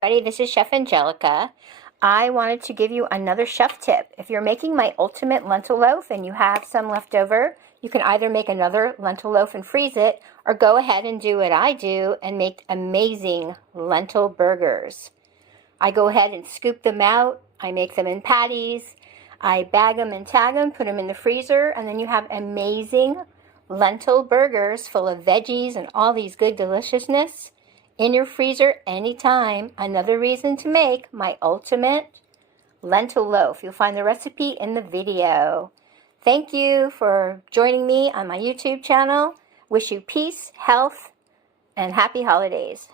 Buddy, this is Chef Angelica. I wanted to give you another chef tip. If you're making my ultimate lentil loaf and you have some left over, you can either make another lentil loaf and freeze it, or go ahead and do what I do and make amazing lentil burgers. I go ahead and scoop them out. I make them in patties. I bag them and tag them, put them in the freezer, and then you have amazing lentil burgers full of veggies and all these good deliciousness in your freezer anytime. Another reason to make my ultimate lentil loaf. You'll find the recipe in the video. Thank you for joining me on my YouTube channel. Wish you peace, health, and happy holidays.